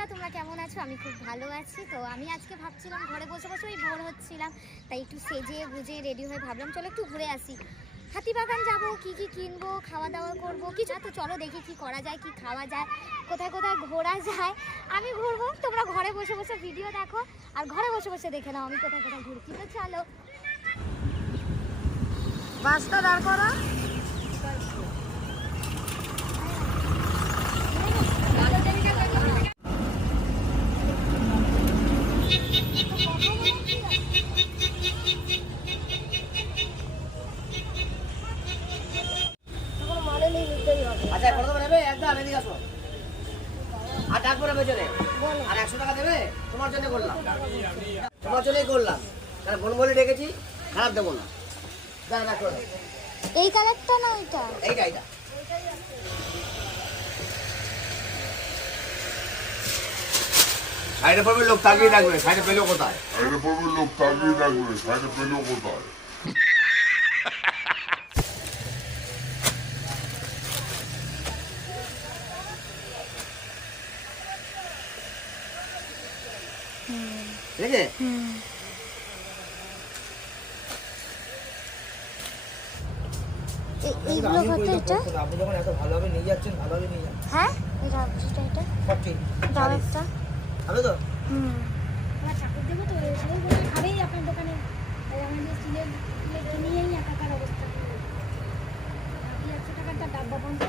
বন্ধুরা, তোমরা কেমন আছো? আমি খুব ভালো আছি। তো আমি আজকে ভাবছিলাম ঘরে বসে বসে ওই বোর হচ্ছিলাম, তাই একটু সেজে গুজে রেডি হয়ে ভাবলাম চলো একটু ঘুরে আসি। হাতিবাগান যাবো, কি কি কিনবো, খাওয়া দাওয়া করবো কিছু, তো চলো দেখি কি করা যায়, কি খাওয়া যায়, কোথায় কোথায় ঘোরা যায়। আমি ঘুরবো, তোমরা ঘরে বসে বসে ভিডিও দেখো আর ঘরে বসে বসে দেখে নাও আমি কোথায় কোথায় ঘুরছি। তো চলো, বাসটা দাঁড় করা। আচ্ছা কত টাকা নেবে? একদম এদিকে আসো। আর ডাক পরে বেচে আর 100 টাকা দেবে? তোমার জন্য করলাম, তোমার জন্যই করলাম। কারণ বোন বলে ডেকেছি, খারাপ দেবো না। দাঁড়া রাখো। এই কালারটা না ওইটা? এইটা এইটা। সাইডে পড়বে লোক তাকিয়ে রাখবে, সাইডে পেলো কোথায়? সাইডে পড়বে লোক তাকিয়ে রাখবে, সাইডে পেলো কোথায়? ঠিক আছে? এইগুলো কত এটা? আপনি যখন এত ভালোভাবে নিয়ে যাচ্ছেন, ভালোভাবে নিয়ে যান। হ্যাঁ এটা এটা এটা সব ঠিক দাও একটা। হবে তো? আমরা ঠাকুর দেবো তো সবাই বলে খাবেই আপনার দোকানে। তাই আমাদের স্টিলের কিনেই একাকার অবস্থা। আপনি 100 টাকার তার ডাব্বা বন্ধ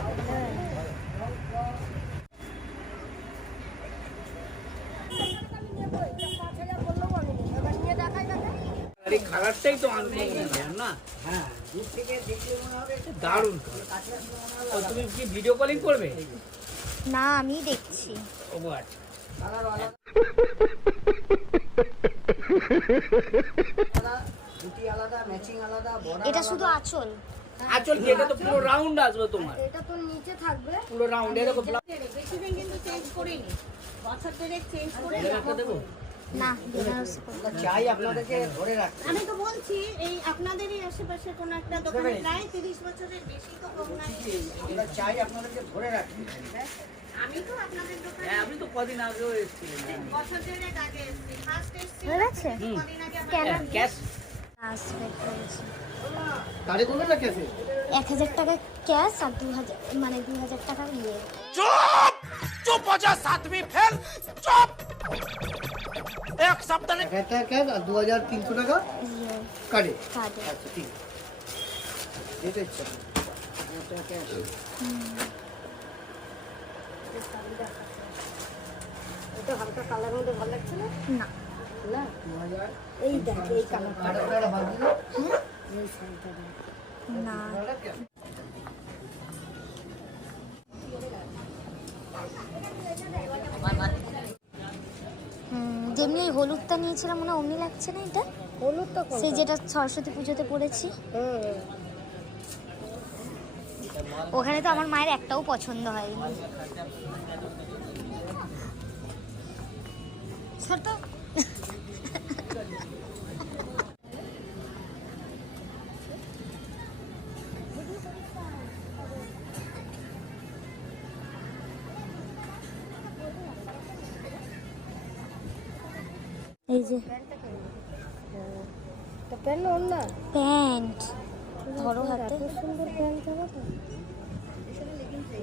কালারটাই তো না। হ্যাঁ, দূর থেকে দেখলে মনে হবে দারুণ। তুমি কি ভিডিও কলিং করবে? না আমি দেখছি। ও আচ্ছা, দুটি আলাদা, ম্যাচিং আলাদা, বর্ডার এটা শুধু আঁচল। আচল কি? এটা তো পুরো রাউন্ড আসবে তোমার, এটা তো নিচে থাকবে। পুরো রাউন্ড। এটা দেখো বেশি দিন কিন্তু চেঞ্জ করিনি, বছর ধরে চেঞ্জ করে ব্লাউজটা দেখো। না বেনারসি আমরা চাই আপনাদেরকে ধরে রাখতে। আমি তো বলছি এই আপনাদেরই আশেপাশে কোনো একটা দোকানে প্রায় 30 বছরের বেশি তো কম নাই। আমরা চাই আপনাদেরকে ধরে রাখতে। আমি তো আপনাদের দোকানে হ্যাঁ, আপনি তো কদিন আগেও এসেছিলেন। বছর দেড়েক আগে এসেছি, ফার্স্ট এসেছি। হয়ে গেছে? কদিন আগে আবার স্ক্যানার ক্যাশ আসবে করেছি। গাড়ি করবেন না কেসে? 1000 টাকা ক্যাশ আর 2000 মানে 2000 টাকা ইয়ে। চুপ हो जा सातवीं फेल, चुप। एक शब्द नहीं। 1000 টাকা ক্যাশ আর 2300 টাকা ইয়ে কাটে। কার্ডে। আচ্ছা ঠিক আছে, এটা ইচ্ছা 1000 টাকা ক্যাশ। এটা হালকা কালার মধ্যে ভালো লাগছে না? না না 2000 এই দেখ এই কালারটা। টাকা ভাগ দিল। এই শাড়িটা দেখ। না যেমনি ওই হলুদটা নিয়েছিলাম মনে হয় অমনি লাগছে না এটা? হলুদটা কোনটা? সেই যেটা সরস্বতী পুজোতে পড়েছি ওখানে তো আমার মায়ের একটাও পছন্দ হয়নি। ছোট এই যে তো প্যান্ট ওর না প্যান্ট ধরো হাতে। এত সুন্দর প্যান্ট হবে তো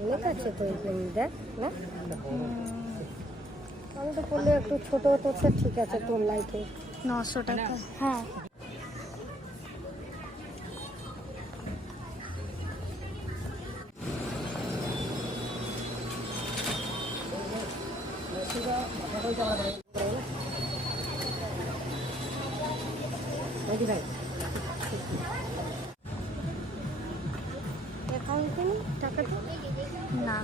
অনেক আছে তো এই প্যান্ট দেখ না। আমি তো করলে একটু ছোট হতো সে ঠিক আছে তোর লাইটে 900 টাকা। হ্যাঁ অ্যাকাউন্টে টাকাটা না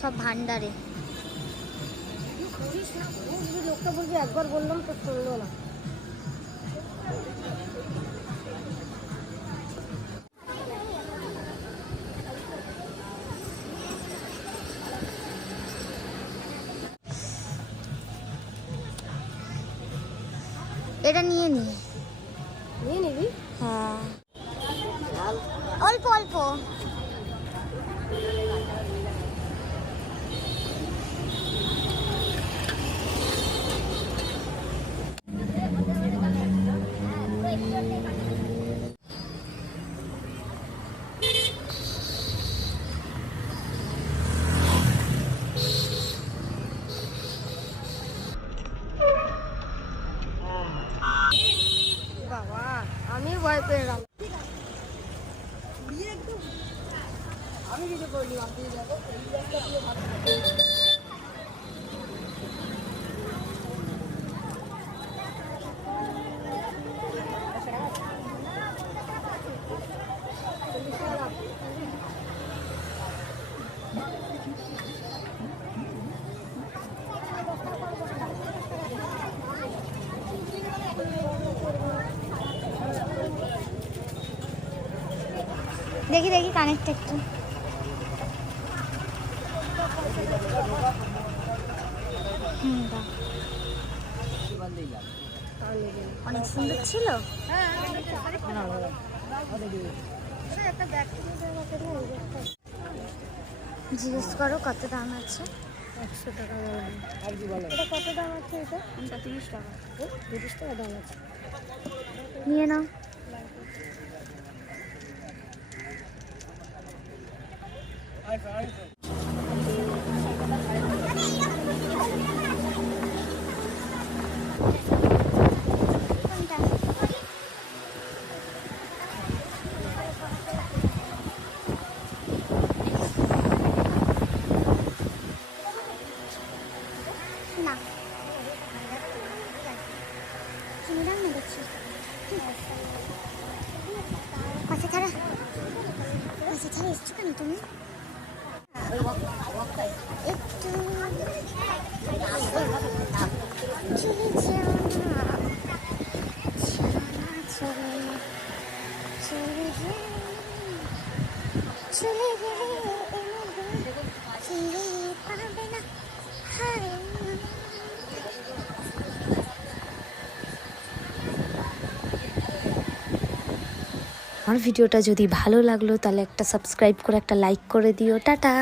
সব ভান্ডারে। করিস না যদি লোকটা বলবি একবার বললাম তো শুনলো না। এটা নিয়ে নি। নিয়ে নিবি? হ্যাঁ অল্প অল্প। দেখি দেখি কানেরটা একটু। দাও। অনেক সুন্দর ছিল। জিজ্ঞেস করো কত দাম আছে। 100 টাকা দাম। এটা কত দাম আছে? এটা 30 টাকা। 30 টাকা দাম আছে। নিয়ে নাও। কোনটা? না কিনে দাম না দেখছি। পাশে ছাড়া এসছো কেন তুমি? একটু চলে যাও না, চলে চলে চলে গেলে ফিরে পাবে না। হায় আমার ভিডিওটা যদি ভালো লাগলো তাহলে একটা সাবস্ক্রাইব করে একটা লাইক করে দিও। টাটা।